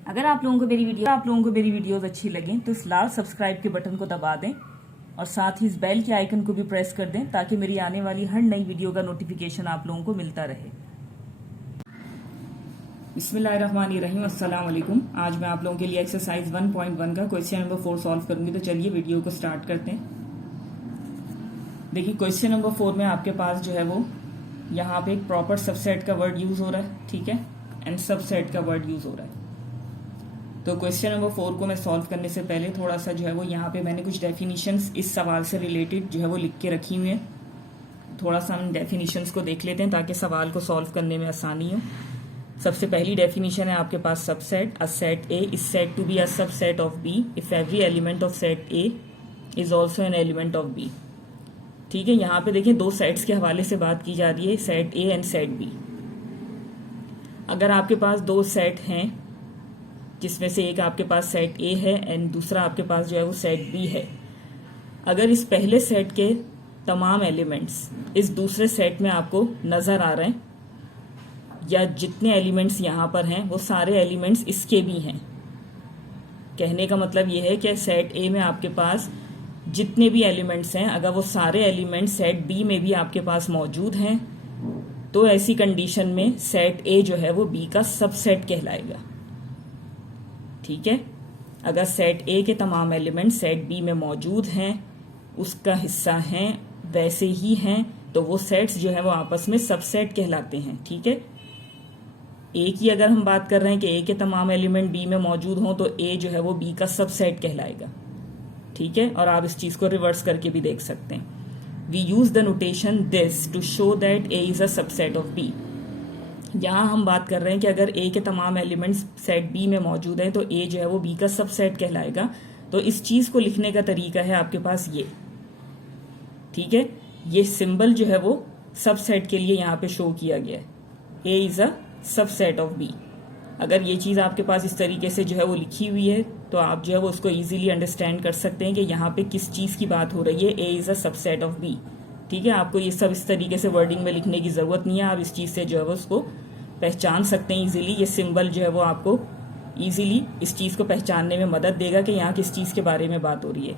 अगर आप लोगों को मेरी वीडियोस अच्छी लगें तो इस लाल सब्सक्राइब के बटन को दबा दें और साथ ही इस बेल के आइकन को भी प्रेस कर दें ताकि मेरी आने वाली हर नई वीडियो का नोटिफिकेशन आप लोगों को मिलता रहे। बिस्मिल्लाहिर्रहमानिर्रहीम, अस्सलाम वालेकुम। आज मैं आप लोगों के लिए एक्सरसाइज 1.1 का क्वेश्चन नंबर 4 सॉल्व करूंगी। तो चलिए वीडियो को स्टार्ट करते हैं। देखिए क्वेश्चन नंबर 4 में आपके पास जो है वो यहाँ पे एक प्रॉपर सबसेट का वर्ड यूज हो रहा है, ठीक है, एंड सबसेट का वर्ड यूज हो रहा है। तो क्वेश्चन नंबर 4 को मैं सॉल्व करने से पहले थोड़ा सा जो है वो यहाँ पे मैंने कुछ डेफिनेशंस इस सवाल से रिलेटेड जो है वो लिख के रखी हुई है। थोड़ा सा हम डेफिनेशंस को देख लेते हैं ताकि सवाल को सॉल्व करने में आसानी हो। सबसे पहली डेफिनेशन है आपके पास subset. A set A is said to be a subset of B if every element of set A is also an element of B. ठीक है, यहाँ पे देखिए दो सेट्स के हवाले से बात की जा रही है, set A and set B. अगर आपके पास दो सेट हैं जिसमें से एक आपके पास सेट ए है एंड दूसरा आपके पास जो है वो सेट बी है, अगर इस पहले सेट के तमाम एलिमेंट्स इस दूसरे सेट में आपको नजर आ रहे हैं या जितने एलिमेंट्स यहाँ पर हैं वो सारे एलिमेंट्स इसके भी हैं, कहने का मतलब ये है कि सेट ए में आपके पास जितने भी एलिमेंट्स हैं अगर वो सारे एलिमेंट्स सेट बी में भी आपके पास मौजूद हैं तो ऐसी कंडीशन में सेट ए जो है वो बी का सबसेट कहलाएगा। ठीक है, अगर सेट ए के तमाम एलिमेंट सेट बी में मौजूद हैं, उसका हिस्सा हैं, वैसे ही हैं, तो वो सेट्स जो है वो आपस में सबसेट कहलाते हैं। ठीक है, ए की अगर हम बात कर रहे हैं कि ए के तमाम एलिमेंट बी में मौजूद हों तो ए जो है वो बी का सबसेट कहलाएगा। ठीक है, और आप इस चीज को रिवर्स करके भी देख सकते हैं। We use the notation this to show that A is a subset of B. यहाँ हम बात कर रहे हैं कि अगर ए के तमाम एलिमेंट्स सेट बी में मौजूद हैं तो ए जो है वो बी का सबसेट कहलाएगा। तो इस चीज को लिखने का तरीका है आपके पास ये। ठीक है, ये सिंबल जो है वो सबसेट के लिए यहाँ पे शो किया गया है, A is a subset of B. अगर ये चीज आपके पास इस तरीके से जो है वो लिखी हुई है तो आप जो है वो उसको इजीली अंडरस्टैंड कर सकते हैं कि यहाँ पे किस चीज की बात हो रही है, A is a subset of B. ठीक है, आपको ये सब इस तरीके से वर्डिंग में लिखने की जरूरत नहीं है, आप इस चीज से जो है वो उसको पहचान सकते हैं इजीली। ये सिंबल जो है वो आपको इजीली इस चीज को पहचानने में मदद देगा कि यहाँ किस चीज के बारे में बात हो रही है।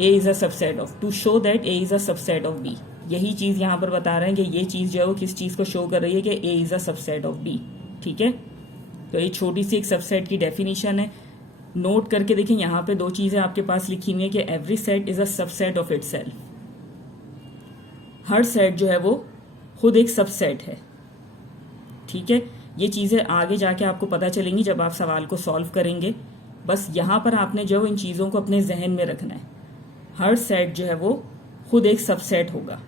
A is a subset of, to show that A is a subset of B. यही चीज यहाँ पर बता रहे हैं कि ये चीज जो है वो किस चीज को शो कर रही है कि A is a subset of B. ठीक है, तो ये छोटी सी एक सबसेट की डेफिनेशन है। नोट करके देखिए यहाँ पे दो चीजें आपके पास लिखी हुई है कि every set is a subset of itself. Her set जो है वो खुद एक सबसेट है। ठीक है, ये चीजें आगे जाके आपको पता चलेंगी जब आप सवाल को सॉल्व करेंगे। बस यहाँ पर आपने जो इन चीजों को अपने जहन में रखना है। हर सेट जो है वो खुद एक सबसेट होगा,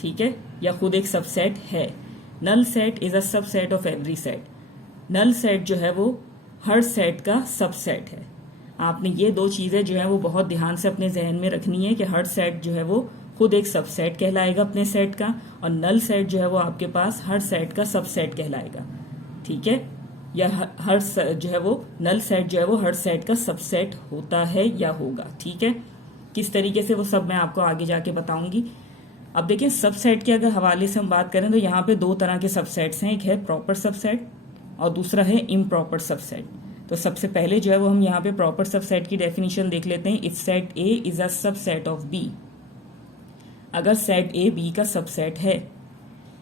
ठीक है, या खुद एक सबसेट है। Null set is a subset of every set. Null set जो है वो हर सेट का सबसेट है। आपने ये दो चीजें जो है वो बहुत ध्यान से अपने जहन में रखनी है कि हर सेट जो है वो खुद एक सबसेट कहलाएगा अपने सेट का, और नल सेट जो है वो आपके पास हर सेट का सबसेट कहलाएगा। ठीक है, या हर जो है वो नल सेट जो है वो हर सेट का सबसेट होता है या होगा। ठीक है, किस तरीके से वो सब मैं आपको आगे जाके बताऊंगी। अब देखिए सबसेट के अगर हवाले से हम बात करें तो यहाँ पे दो तरह के सबसेट्स हैं, एक है प्रॉपर सबसेट और दूसरा है इम्प्रॉपर सबसेट। तो सबसे पहले जो है वो हम यहाँ पे प्रॉपर सबसेट की डेफिनेशन देख लेते हैं। If set A is a subset of B, अगर सेट ए बी का सबसेट है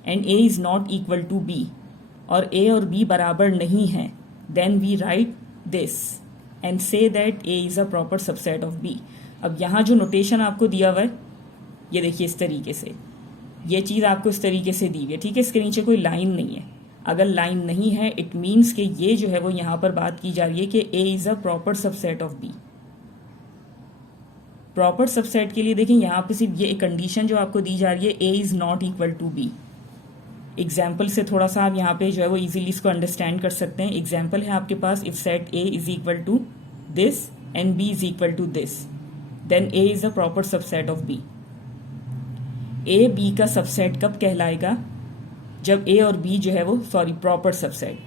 and A is not equal to B, और ए और बी बराबर नहीं है, then we write this and say that A is a proper subset of B. अब यहाँ जो नोटेशन आपको दिया हुआ है ये देखिए इस तरीके से, ये चीज आपको इस तरीके से दी हुई है। ठीक है, इसके नीचे कोई लाइन नहीं है। अगर लाइन नहीं है इट मीन्स कि ये जो है वो यहाँ पर बात की जा रही है कि A is a proper subset of B. Proper subset के लिए देखिए यहाँ पे सिर्फ ये एक कंडीशन जो आपको दी जा रही है, A is not equal to B. Example से थोड़ा सा आप यहाँ पे जो है वो इजीली इसको अंडरस्टैंड कर सकते हैं। एग्जाम्पल है आपके पास, if set A is equal to this and B is equal to this, then A is a proper subset of B. A B का सबसेट कब कहलाएगा? जब ए और बी जो है वो प्रॉपर सबसेट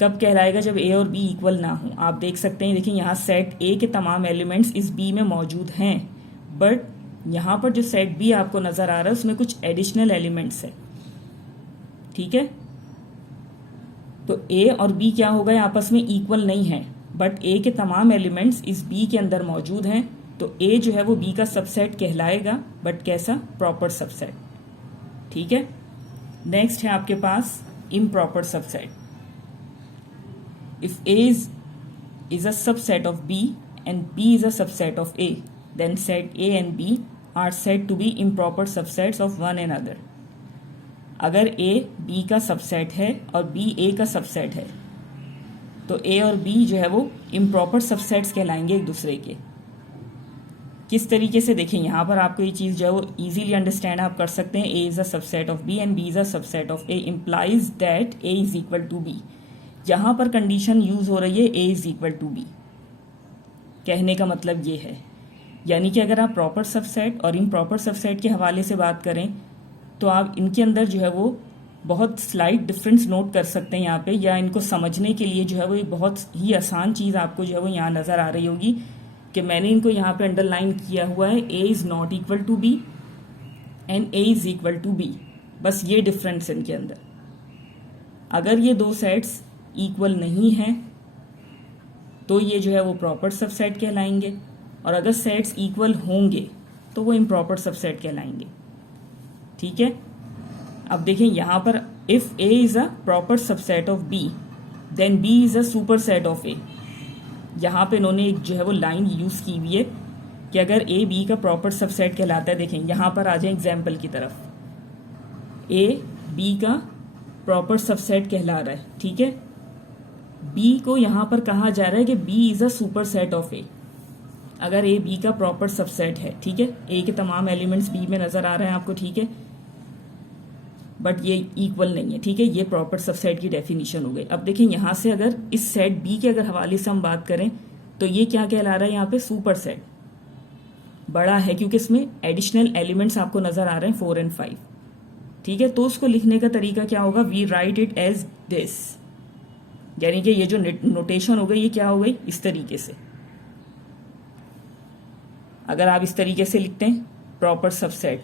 कब कहलाएगा? जब ए और बी इक्वल ना हो। आप देख सकते हैं, देखिए यहाँ सेट ए के तमाम एलिमेंट्स इस बी में मौजूद हैं, बट यहाँ पर जो सेट बी आपको नजर आ रहा है उसमें कुछ एडिशनल एलिमेंट्स है। ठीक है, तो तो ए और बी क्या हो गए, आपस में इक्वल नहीं है, बट ए के तमाम एलिमेंट्स इस बी के अंदर मौजूद हैं, तो ए जो है वो बी का सबसेट कहलाएगा, बट कैसा, प्रॉपर सबसेट। ठीक है। नेक्स्ट है आपके पास improper subset. If A is a subset of B and B is a subset of A, then set A and B are said to be improper subsets of one another. अगर A B का subset है और B A का subset है तो A और B जो है वो इम्प्रॉपर सबसेट्स कहलाएंगे एक दूसरे के। किस तरीके से, देखें यहाँ पर आपको ये चीज़ जो है वो इजीली अंडरस्टैंड आप कर सकते हैं। A is a subset of B and B is a subset of A implies that A is equal to B। जहां पर कंडीशन यूज हो रही है A is equal to B, कहने का मतलब ये है, यानी कि अगर आप प्रॉपर सबसेट और इम्प्रॉपर सबसेट के हवाले से बात करें तो आप इनके अंदर जो है वो बहुत स्लाइट डिफरेंस नोट कर सकते हैं यहाँ पे, या इनको समझने के लिए जो है वो एक बहुत ही आसान चीज़ आपको जो है वो यहाँ नज़र आ रही होगी कि मैंने इनको यहाँ पे अंडरलाइन किया हुआ है, A is not equal to B and A is equal to B. बस ये डिफरेंस इनके अंदर। अगर ये दो सेट्स इक्वल नहीं है तो ये जो है वो प्रॉपर सबसेट कहलाएंगे, और अगर सेट्स इक्वल होंगे तो वो इम्प्रॉपर सबसेट कहलाएंगे। ठीक है। अब देखें यहाँ पर if A is a proper subset of B then B is a superset of A। यहाँ पे इन्होंने एक जो है वो लाइन यूज की हुई है कि अगर A B का प्रॉपर सबसेट कहलाता है, देखें यहाँ पर आ जाए एग्जाम्पल की तरफ, A B का प्रॉपर सबसेट कहला रहा है। ठीक है। B को यहाँ पर कहा जा रहा है कि B is a superset of A। अगर A B का प्रॉपर सबसेट है, ठीक है, A के तमाम एलिमेंट्स B में नजर आ रहे हैं आपको, ठीक है, बट ये इक्वल नहीं है। ठीक है, ये प्रॉपर सबसेट की डेफिनेशन हो गई। अब देखें यहाँ से अगर इस सेट B के अगर हवाले से हम बात करें तो ये क्या कहला रहा है यहाँ पे, सुपर सेट बड़ा है, क्योंकि इसमें एडिशनल एलिमेंट्स आपको नजर आ रहे हैं 4 और 5। ठीक है, तो उसको लिखने का तरीका क्या होगा, we write it as this, यानी कि ये जो नोटेशन हो गई ये क्या हो गई, इस तरीके से। अगर आप इस तरीके से लिखते हैं प्रॉपर सबसेट,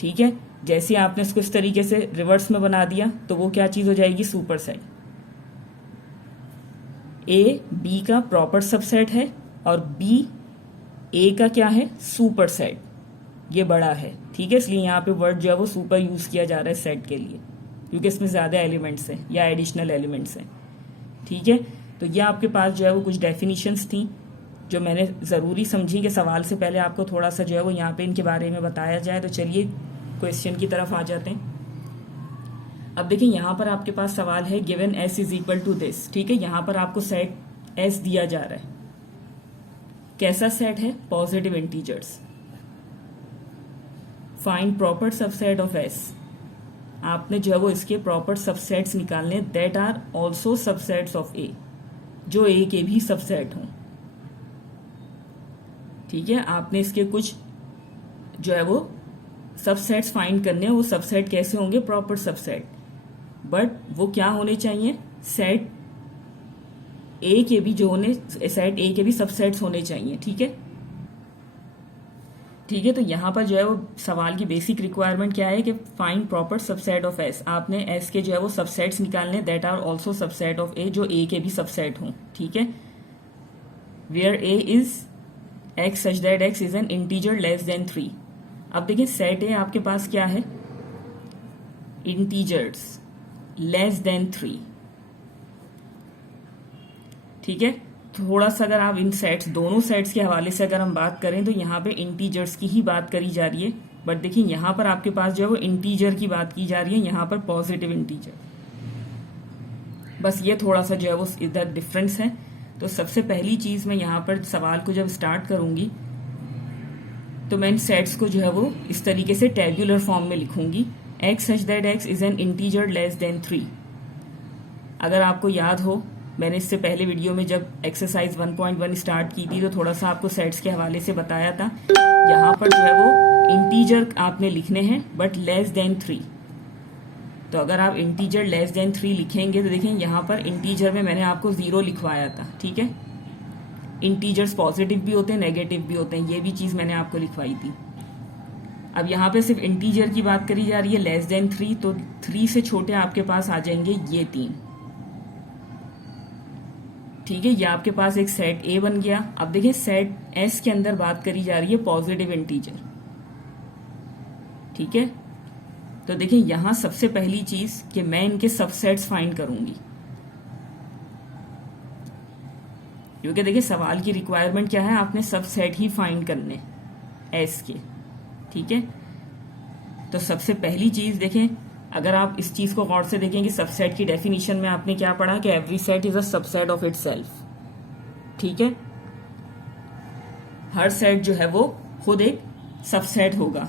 ठीक है, जैसे आपने इसको इस तरीके से रिवर्स में बना दिया तो वो क्या चीज हो जाएगी, सुपर सेट। ए बी का प्रॉपर सबसेट है और बी ए का क्या है, सुपर सेट, ये बड़ा है। ठीक है, इसलिए यहाँ पे वर्ड जो है वो सुपर यूज किया जा रहा है सेट के लिए, क्योंकि इसमें ज्यादा एलिमेंट्स हैं या एडिशनल एलिमेंट्स हैं। ठीक है, तो ये आपके पास जो है वो कुछ डेफिनेशंस थी जो मैंने ज़रूरी समझी कि सवाल से पहले आपको थोड़ा सा जो है वो यहाँ पे इनके बारे में बताया जाए। तो चलिए क्वेश्चन की तरफ आ जाते हैं। अब देखिए यहाँ पर आपके पास सवाल है, given S is equal to this. ठीक है, यहाँ पर आपको सेट S दिया जा रहा है। कैसा सेट है, positive integers. Find proper subset of S। आपने जो है वो इसके प्रॉपर सबसेट्स निकालने, that are also subsets of A, जो A के भी सबसेट हों। ठीक है, आपने इसके कुछ जो है वो सबसेट्स फाइंड करने हैं। वो सबसेट कैसे होंगे, प्रॉपर सबसेट, बट वो क्या होने चाहिए, सेट ए के भी जो होने, सेट ए के भी सबसेट्स होने चाहिए। ठीक है, ठीक है, तो यहां पर जो है वो सवाल की बेसिक रिक्वायरमेंट क्या है कि find proper subset of S. आपने एस के जो है वो सबसेट्स निकालने, that are also subset of A, जो ए के भी सबसेट हों। ठीक है, where A is X such that X is an integer less than 3। अब देखिए सेट ए आपके पास क्या है, इंटीजर्स लेस देन 3। ठीक है, थोड़ा सा अगर आप इन सेट्स, दोनों सेट्स के हवाले से अगर हम बात करें तो यहाँ पे इंटीजर्स की ही बात करी जा रही है, बट देखिए यहाँ पर आपके पास जो है वो इंटीजर की बात की जा रही है, यहाँ पर पॉजिटिव इंटीजर। बस ये थोड़ा सा जो है वो इधर डिफरेंस है। तो सबसे पहली चीज मैं यहाँ पर सवाल को जब स्टार्ट करूंगी तो मैं इन सेट्स को जो है वो इस तरीके से टेब्यूलर फॉर्म में लिखूंगी, x such that X is an integer less than 3। अगर आपको याद हो, मैंने इससे पहले वीडियो में जब एक्सरसाइज 1.1 स्टार्ट की थी तो थोड़ा सा आपको सेट्स के हवाले से बताया था। यहाँ पर जो है वो इंटीजर आपने लिखने हैं बट लेस देन 3। तो अगर आप इंटीजर लेस देन 3 लिखेंगे तो देखें यहाँ पर इंटीजर में मैंने आपको 0 लिखवाया था। ठीक है, इंटीजर्स पॉजिटिव भी होते हैं, नेगेटिव भी होते हैं, ये भी चीज मैंने आपको लिखवाई थी। अब यहाँ पे सिर्फ इंटीजर की बात करी जा रही है लेस देन 3, तो 3 से छोटे आपके पास आ जाएंगे ये 3। ठीक है, ये आपके पास एक सेट ए बन गया। अब देखिए सेट एस के अंदर बात करी जा रही है पॉजिटिव इंटीजर। ठीक है, तो देखिए यहां सबसे पहली चीज कि मैं इनके सबसेट्स फाइंड करूंगी, क्योंकि देखिए सवाल की रिक्वायरमेंट क्या है, आपने सबसेट ही फाइंड करने एस के। ठीक है, तो सबसे पहली चीज देखें, अगर आप इस चीज को गौर से देखेंगे सबसेट की डेफिनेशन में आपने क्या पढ़ा कि every set is a subset of itself. ठीक है, हर सेट जो है वो खुद एक सबसेट होगा।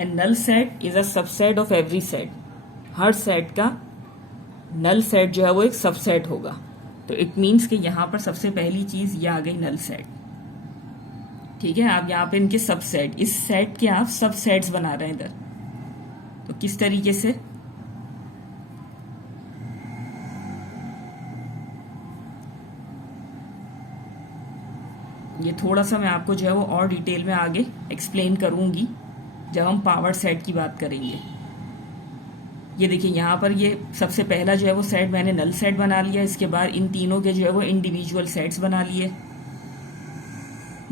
And null set is a subset of every set. हर सेट का नल सेट जो है वो एक सबसेट होगा। तो इट मीन्स कि यहां पर सबसे पहली चीज ये आ गई नल सेट। ठीक है, आप यहां पे इनके सबसेट, इस सेट के आप सबसेट्स बना रहे हैं इधर। तो किस तरीके से, ये थोड़ा सा मैं आपको जो है वो और डिटेल में आगे एक्सप्लेन करूंगी जब हम पावर सेट की बात करेंगे। ये देखिए यहां पर ये सबसे पहला जो है वो सेट मैंने नल सेट बना लिया। इसके बाद इन तीनों के जो है वो इंडिविजुअल सेट्स बना लिए।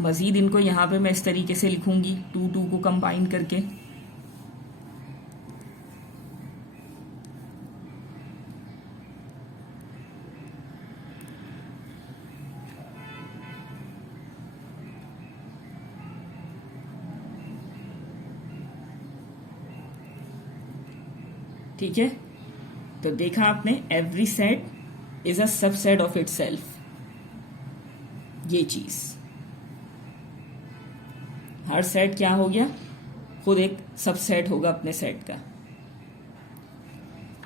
मजीद इनको यहां पे मैं इस तरीके से लिखूंगी, टू टू को कंबाइन करके। ठीक है, तो देखा आपने every set is a subset of itself. ये चीज, हर सेट क्या हो गया, खुद एक सबसेट होगा अपने सेट का।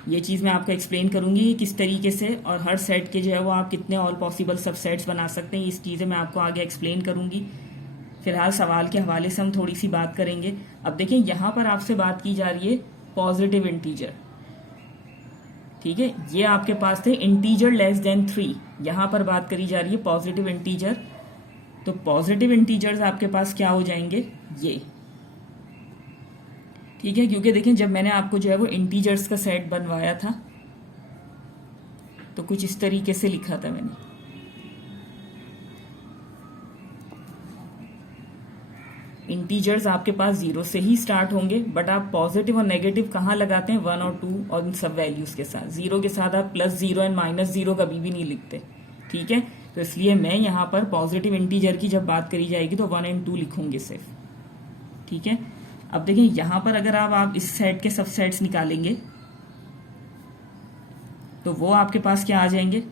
ये चीज मैं आपको एक्सप्लेन करूंगी किस तरीके से, और हर सेट के जो है वो आप कितने ऑल पॉसिबल सबसेट्स बना सकते हैं। इस चीजें मैं आपको आगे एक्सप्लेन करूंगी। फिलहाल सवाल के हवाले से हम थोड़ी सी बात करेंगे। अब देखिए यहां पर आपसे बात की जा रही है पॉजिटिव इंटीजर। ठीक है, ये आपके पास थे इंटीजर लेस देन 3। यहां पर बात करी जा रही है पॉजिटिव इंटीजर। तो पॉजिटिव इंटीजर्स आपके पास क्या हो जाएंगे, ये। ठीक है, क्योंकि देखें जब मैंने आपको जो है वो इंटीजर्स का सेट बनवाया था तो कुछ इस तरीके से लिखा था मैंने। इंटीजर्स आपके पास 0 से ही स्टार्ट होंगे, बट आप पॉजिटिव और नेगेटिव कहाँ लगाते हैं, 1 और 2 और इन सब वैल्यूज के साथ। 0 के साथ आप +0 एंड -0 कभी भी नहीं लिखते। ठीक है, तो इसलिए मैं यहाँ पर पॉजिटिव इंटीजर की जब बात करी जाएगी तो 1 एंड 2 लिखूंगे सिर्फ। ठीक है, अब देखिए यहां पर अगर आप इस सेट के सबसेट्स निकालेंगे तो वो आपके पास क्या आ जाएंगे,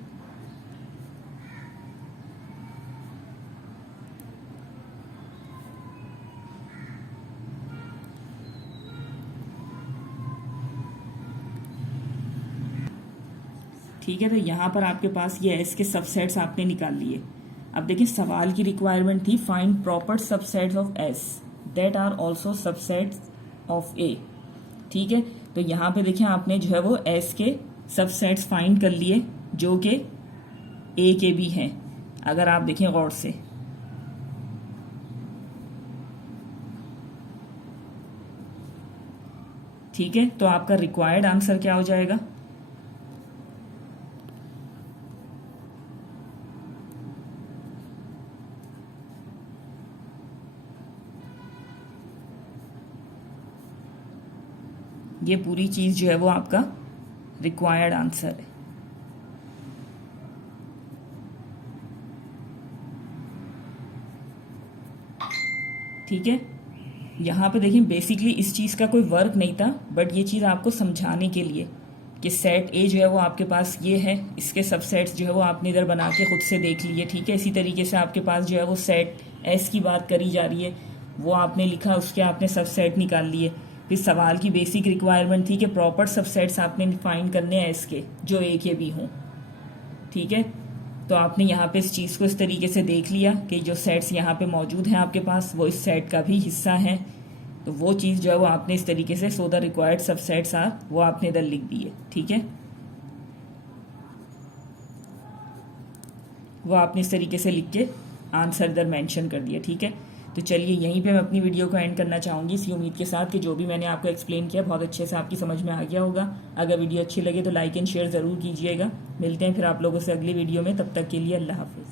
ठीक है। तो यहां पर आपके पास ये एस के सबसेट्स आपने निकाल लिए। अब देखिए सवाल की रिक्वायरमेंट थी find proper subsets of S that are also subsets of A. ठीक है, तो यहां पे देखिए आपने जो है वो एस के सबसेट्स फाइंड कर लिए जो कि ए के भी हैं। अगर आप देखें गौर से, ठीक है, तो आपका रिक्वायर्ड आंसर क्या हो जाएगा, ये पूरी चीज जो है वो आपका रिक्वायर्ड आंसर है। ठीक है, यहां पे देखिए बेसिकली इस चीज का कोई वर्क नहीं था, बट ये चीज आपको समझाने के लिए कि सेट ए जो है वो आपके पास ये है, इसके सबसेट्स जो है वो आपने इधर बना के खुद से देख लिए। ठीक है, इसी तरीके से आपके पास जो है वो सेट एस की बात करी जा रही है, वो आपने लिखा, उसके आपने सबसेट निकाल लिए। फिर सवाल की बेसिक रिक्वायरमेंट थी कि प्रॉपर सबसेट्स आपने फाइंड करने हैं एस के जो ए के भी हों। ठीक है, तो आपने यहाँ पे इस चीज़ को इस तरीके से देख लिया कि जो सेट्स यहाँ पे मौजूद हैं आपके पास वो इस सेट का भी हिस्सा हैं। तो वो चीज़ जो है वो आपने इस तरीके से so the required subsets are वो आपने इधर लिख दी है। ठीक है, वो आपने इस तरीके से लिख के आंसर इधर मेंशन कर दिया। ठीक है, तो चलिए यहीं पे मैं अपनी वीडियो को एंड करना चाहूँगी इसी उम्मीद के साथ कि जो भी मैंने आपको एक्सप्लेन किया बहुत अच्छे से आपकी समझ में आ गया होगा। अगर वीडियो अच्छी लगे तो लाइक एंड शेयर ज़रूर कीजिएगा। मिलते हैं फिर आप लोगों से अगली वीडियो में, तब तक के लिए अल्लाह हाफिज़।